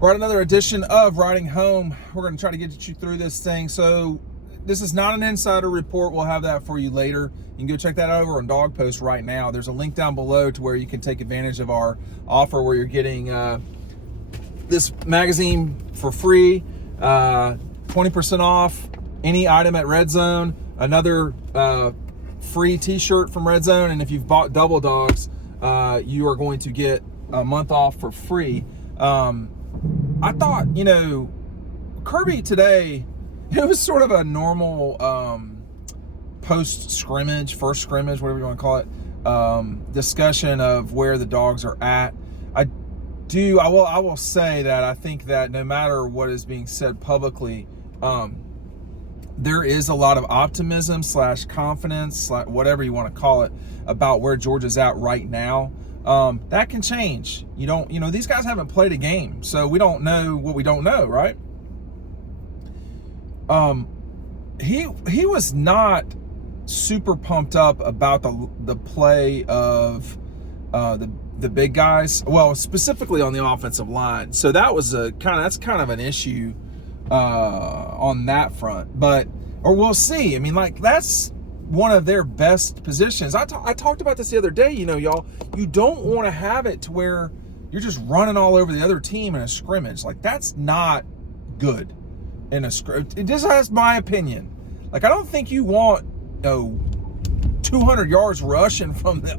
We're at another edition of Riding Home. We're going to try to get you through this thing. So this is not an insider report. We'll have that for you later. You can go check that over on Dog Post right now. There's a link down below to where you can take advantage of our offer where you're getting this magazine for free, 20% off any item at Red Zone, another free t-shirt from Red Zone, and if you've bought double Dawgs, you are going to get a month off for free. I thought, Kirby today, it was sort of a normal post-scrimmage, first scrimmage, whatever you want to call it, discussion of where the Dawgs are at. I will say that I think that no matter what is being said publicly, there is a lot of optimism / confidence, whatever you want to call it, about where Georgia's at right now. That can change. These guys haven't played a game, so we don't know what we don't know, right? He was not super pumped up about the play of the big guys. Well, specifically on the offensive line. So that was that's kind of an issue on that front. Or we'll see. I mean, that's one of their best positions. I talked about this the other day, y'all. You don't want to have it to where you're just running all over the other team in a scrimmage. That's not good in a scrimmage. This is my opinion. I don't think you want 200 yards rushing from the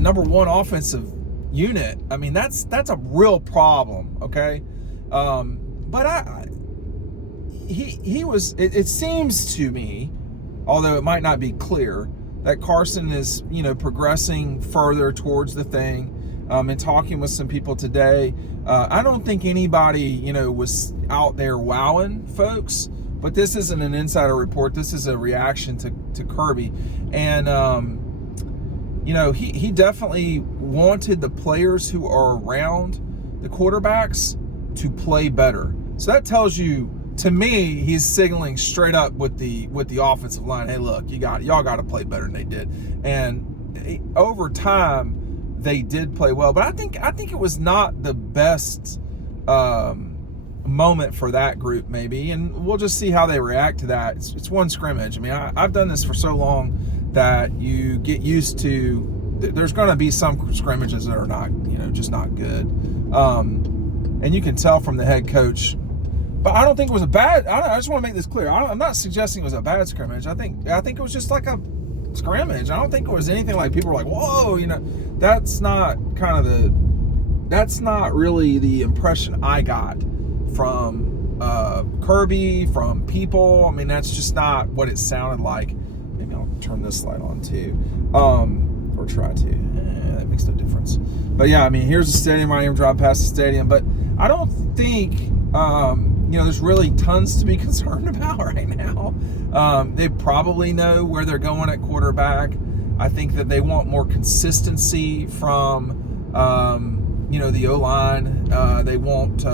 number one offensive unit. I mean, that's a real problem, okay? But he was, it seems to me, although it might not be clear, that Carson is, progressing further towards the thing. And talking with some people today, I don't think anybody, was out there wowing folks, but this isn't an insider report. This is a reaction to Kirby. And, he definitely wanted the players who are around the quarterbacks to play better. So that tells you, to me, he's signaling straight up with the offensive line, hey, look, y'all got to play better than they did. And over time, they did play well, but I think it was not the best moment for that group, maybe, and we'll just see how they react to that. It's one scrimmage. I mean, I've done this for so long that you get used to. There's going to be some scrimmages that are not, just not good, and you can tell from the head coach. But I don't think it was a bad. I just want to make this clear. I'm not suggesting it was a bad scrimmage. I think it was just like a scrimmage. I don't think it was anything like people were like, whoa, that's not really the impression I got from Kirby, from people. I mean, that's just not what it sounded like. Maybe I'll turn this light on too, or try to. That makes no difference. But yeah, I mean, here's the stadium. I am driving past the stadium, but I don't think there's really tons to be concerned about right now. They probably know where they're going at quarterback. I think that they want more consistency from, the O-line. They want,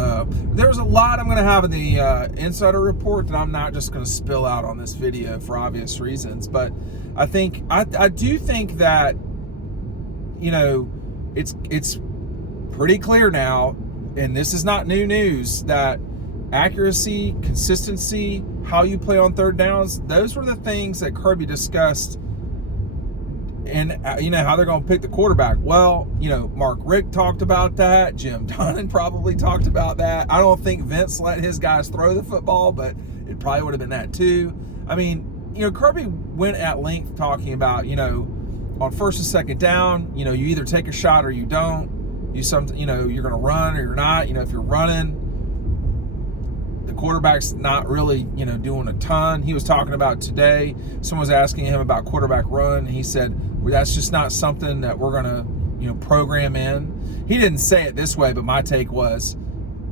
there's a lot I'm going to have in the insider report that I'm not just going to spill out on this video for obvious reasons. But I do think that, it's pretty clear now, and this is not new news, that accuracy, consistency, how you play on third downs, those were the things that Kirby discussed. And how they're going to pick the quarterback. Well, Mark Richt talked about that. Jim Donnan probably talked about that. I don't think Vince let his guys throw the football, but it probably would have been that too. I mean, Kirby went at length talking about, on first and second down, you either take a shot or you don't. You're going to run or you're not. If you're running, the quarterback's not really, doing a ton. He was talking about today, someone was asking him about quarterback run, and he said, well, that's just not something that we're going to, program in. He didn't say it this way, but my take was,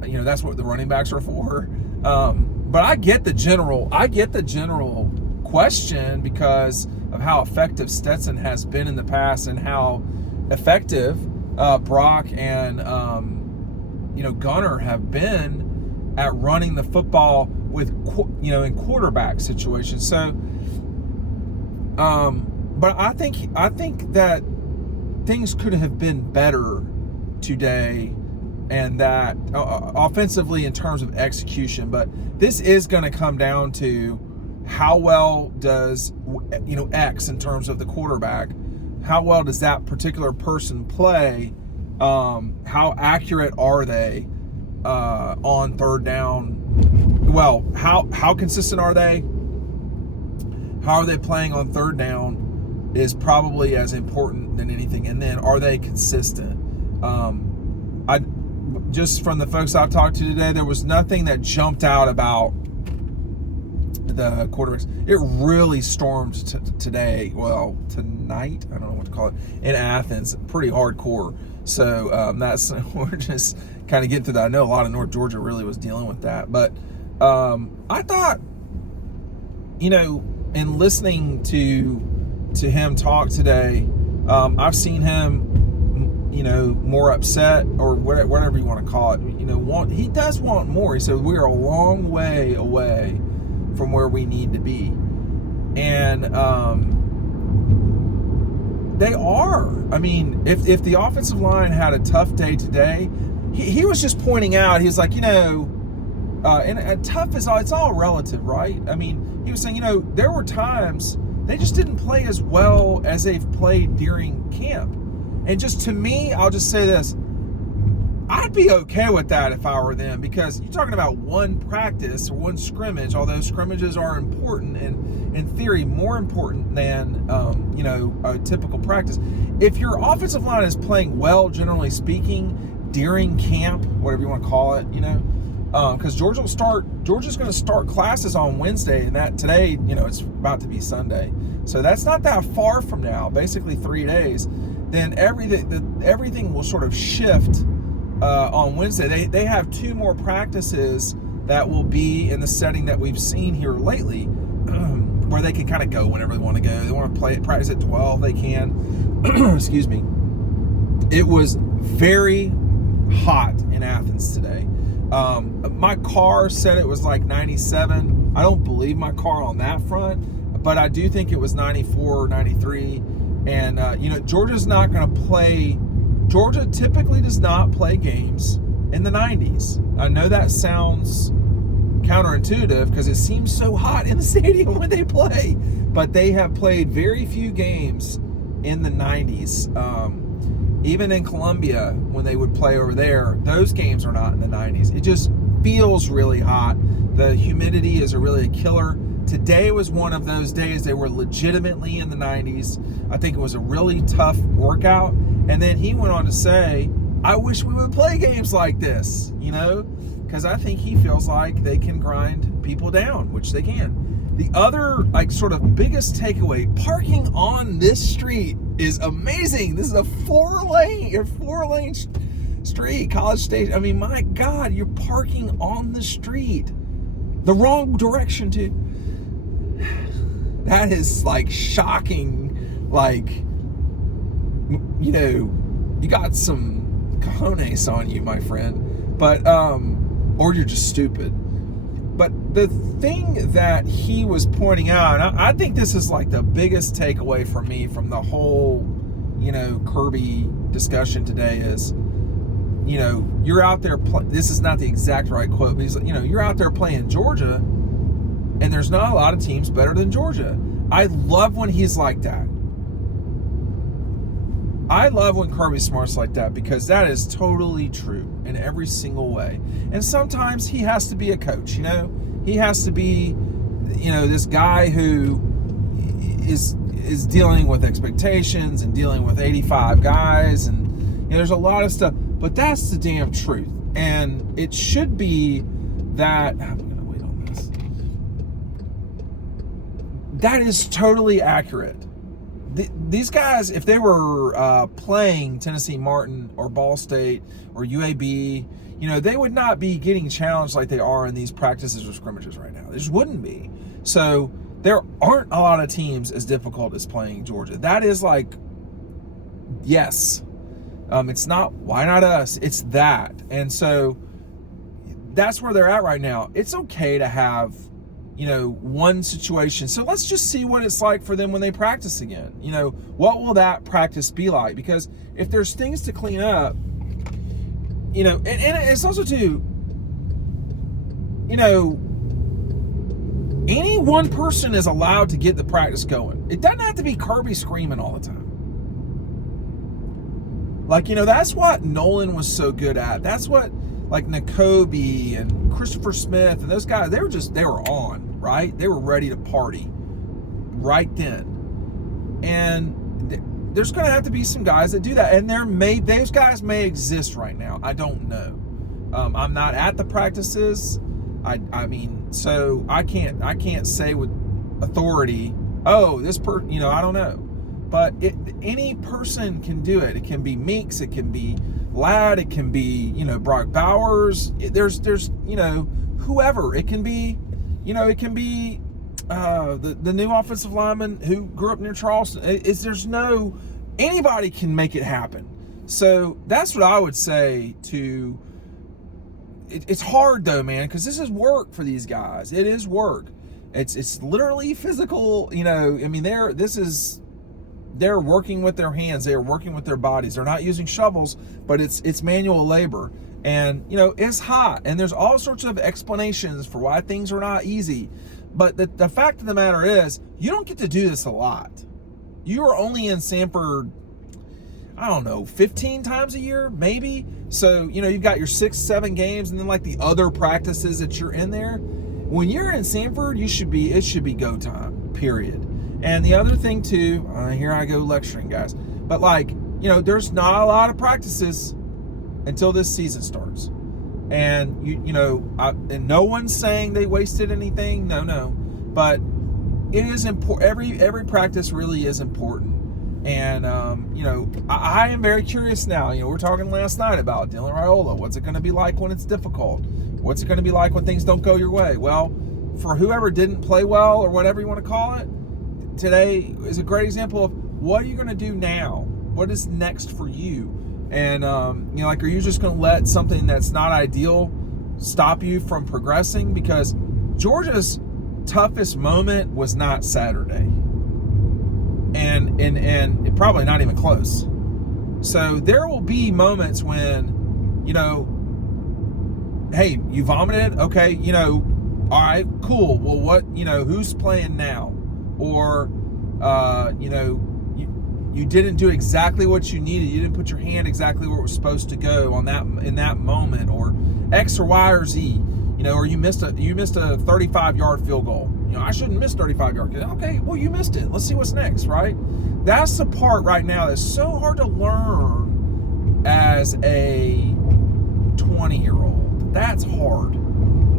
that's what the running backs are for. But I get the general question because of how effective Stetson has been in the past and how effective Brock and Gunner have been at running the football with in quarterback situations. So but I think that things could have been better today, and that offensively in terms of execution. But this is going to come down to how well does, X in terms of the quarterback, how well does that particular person play? How accurate are they on third down? Well, how consistent are they? How are they playing on third down is probably as important than anything. And then, are they consistent? Just from the folks I've talked to today, there was nothing that jumped out about the quarterbacks. It really stormed today. Well, tonight, I don't know what to call it, in Athens, pretty hardcore. So that's, we're just kind of getting through that. I know a lot of North Georgia really was dealing with that, but I thought, in listening to him talk today, I've seen him, more upset, or whatever you want to call it. He does want more. He said we're a long way away from where we need to be, and they are. I mean, if the offensive line had a tough day today, he was just pointing out. He was like, and tough is all. It's all relative, right? I mean, he was saying, there were times they just didn't play as well as they've played during camp. And just to me, I'll just say this: I'd be okay with that if I were them, because you're talking about one practice or one scrimmage, although scrimmages are important and in theory more important than a typical practice. If your offensive line is playing well, generally speaking, during camp, whatever you want to call it, because Georgia's going to start classes on Wednesday, and that today, it's about to be Sunday, so that's not that far from now, basically 3 days. Then everything will sort of shift on Wednesday. They have 2 more practices that will be in the setting that we've seen here lately, where they can kind of go whenever they want to go. They want to practice at 12, they can. Excuse me. It was very hot in Athens today. My car said it was like 97. I don't believe my car on that front, but I do think it was 94 or 93. And, Georgia's not going to play. Georgia typically does not play games in the 90s. I know that sounds counterintuitive because it seems so hot in the stadium when they play, but they have played very few games in the 90s. Even in Columbia, when they would play over there, those games are not in the 90s. It just feels really hot. The humidity is really a killer. Today was one of those days they were legitimately in the 90s. I think it was a really tough workout. And then he went on to say, I wish we would play games like this, because I think he feels like they can grind people down, which they can. The other, sort of biggest takeaway, parking on this street is amazing. This is a four-lane street, College Station. I mean, my God, you're parking on the street. The wrong direction, too. That is shocking. You got some cojones on you, my friend, but or you're just stupid. But the thing that he was pointing out, and I think this is the biggest takeaway for me from the whole Kirby discussion today is, you're out there this is not the exact right quote, but he's you're out there playing Georgia, and there's not a lot of teams better than Georgia. I love when he's like that. I love when Kirby smarts like that, because that is totally true in every single way. And sometimes he has to be a coach, He has to be, this guy who is dealing with expectations and dealing with 85 guys, and there's a lot of stuff. But that's the damn truth. And it should be that... I'm going to wait on this. That is totally accurate. These guys, if they were playing Tennessee Martin or Ball State or UAB, they would not be getting challenged like they are in these practices or scrimmages right now. They just wouldn't be. So there aren't a lot of teams as difficult as playing Georgia. That is yes. It's not, why not us? It's that. And so that's where they're at right now. It's okay to have one situation. So let's just see what it's like for them when they practice again. What will that practice be like? Because if there's things to clean up, you know, and it's also too, you know, any one person is allowed to get the practice going. It doesn't have to be Kirby screaming all the time. Like, you know, that's what Nolan was so good at. That's what, like, Nakobe and Christopher Smith and those guys, they were on, right? They were ready to party right then. And there's going to have to be some guys that do that. And those guys may exist right now. I don't know. I'm not at the practices. I mean, so I can't say with authority, oh, you know, I don't know. But any person can do it. It can be Meeks, it can be Ladd, it can be, you know, Brock Bowers. There's you know, whoever. It can be, you know, it can be the new offensive lineman who grew up near Charleston. Anybody can make it happen. So that's what I would say to. It's hard though, man, because this is work for these guys. It is work. It's literally physical. You know, I mean, they're working with their hands. They are working with their bodies. They're not using shovels, but it's manual labor. And, you know, it's hot. And there's all sorts of explanations for why things are not easy. But the fact of the matter is, you don't get to do this a lot. You are only in Sanford, I don't know, 15 times a year, maybe. So, you know, you've got your 6-7 games and then like the other practices that you're in there. When you're in Sanford, it should be go time, period. And the other thing too, here I go lecturing, guys, but like, you know, there's not a lot of practices until this season starts. And you know, and no one's saying they wasted anything. No, but it is important. Every practice really is important. And, you know, I am very curious now. You know, we're talking last night about Dylan Raiola. What's it going to be like when it's difficult? What's it going to be like when things don't go your way? Well, for whoever didn't play well or whatever you want to call it, today is a great example of what are you going to do now? What is next for you? And, you know, like, are you just going to let something that's not ideal stop you from progressing? Because Georgia's toughest moment was not Saturday. And probably not even close. So there will be moments when, you know, hey, you vomited? Okay, you know, all right, cool. Well, what, you know, who's playing now? Or, you know, you didn't do exactly what you needed. You didn't put your hand exactly where it was supposed to go in that moment, or X or Y or Z, you know, or you missed a 35-yard field goal. You know, I shouldn't miss 35 yards. Okay, well, you missed it. Let's see what's next, right? That's the part right now that's so hard to learn as a 20-year-old. That's hard.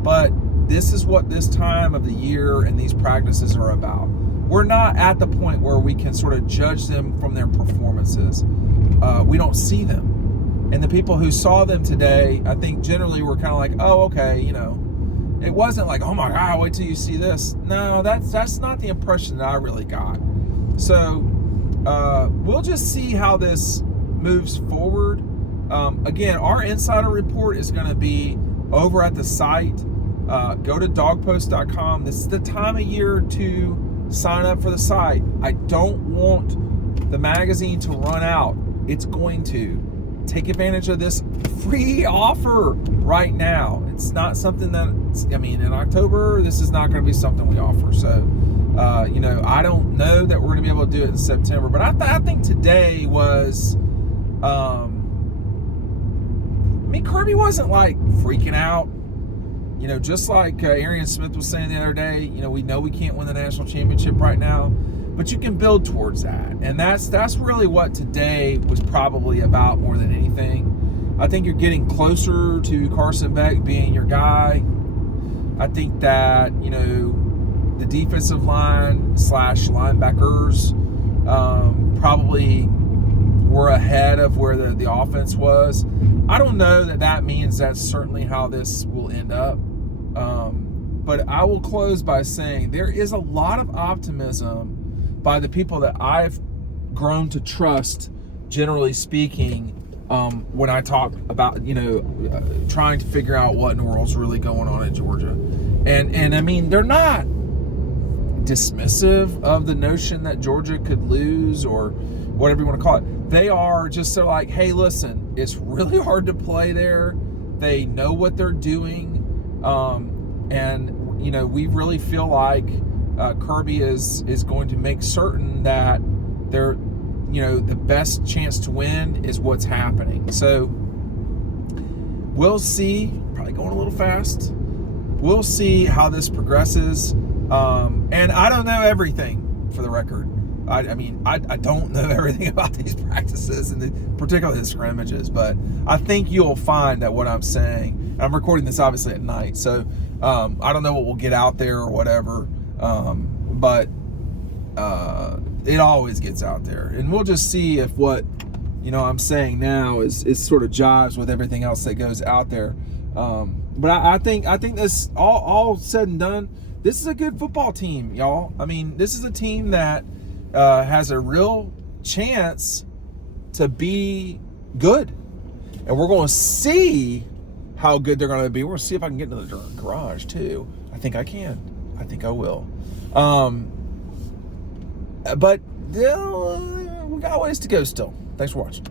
But this is what this time of the year and these practices are about. We're not at the point where we can sort of judge them from their performances. We don't see them. And the people who saw them today, I think generally were kind of like, oh, okay, you know. It wasn't like, oh my God, wait till you see this. No, that's not the impression that I really got. So we'll just see how this moves forward. Again, our insider report is going to be over at the site. Go to dogpost.com. This is the time of year to sign up for the site. I don't want the magazine to run out. It's going to. Take advantage of this free offer right now. It's not something that, I mean, in October, this is not going to be something we offer. So, you know, I don't know that we're going to be able to do it in September. But I think today was, I mean, Kirby wasn't like freaking out. You know, just like Arian Smith was saying the other day, you know we can't win the national championship right now, but you can build towards that. And that's really what today was probably about more than anything. I think you're getting closer to Carson Beck being your guy. I think that, you know, the defensive line / linebackers probably were ahead of where the offense was. I don't know that means that's certainly how this will end up. But I will close by saying there is a lot of optimism by the people that I've grown to trust, generally speaking, when I talk about, you know, trying to figure out what in the world's really going on at Georgia. And I mean, they're not dismissive of the notion that Georgia could lose or whatever you want to call it. They're like, hey, listen, It's really hard to play there. They know what they're doing. And, you know, we really feel like Kirby is going to make certain that they're, you know, the best chance to win is what's happening. So we'll see. Probably going a little fast. We'll see how this progresses. And I don't know everything, for the record. I mean, I don't know everything about these practices, and particularly the scrimmages, but I think you'll find that what I'm saying, and I'm recording this obviously at night, so I don't know what we'll get out there or whatever, but it always gets out there, and we'll just see if what, you know, I'm saying now is sort of jives with everything else that goes out there. But I think this all said and done, this is a good football team, y'all. I mean, this is a team that has a real chance to be good, and we're going to see how good they're going to be. We're going to see if I can get into the garage too. I think I can. I think I will. But we got ways to go still. Thanks for watching.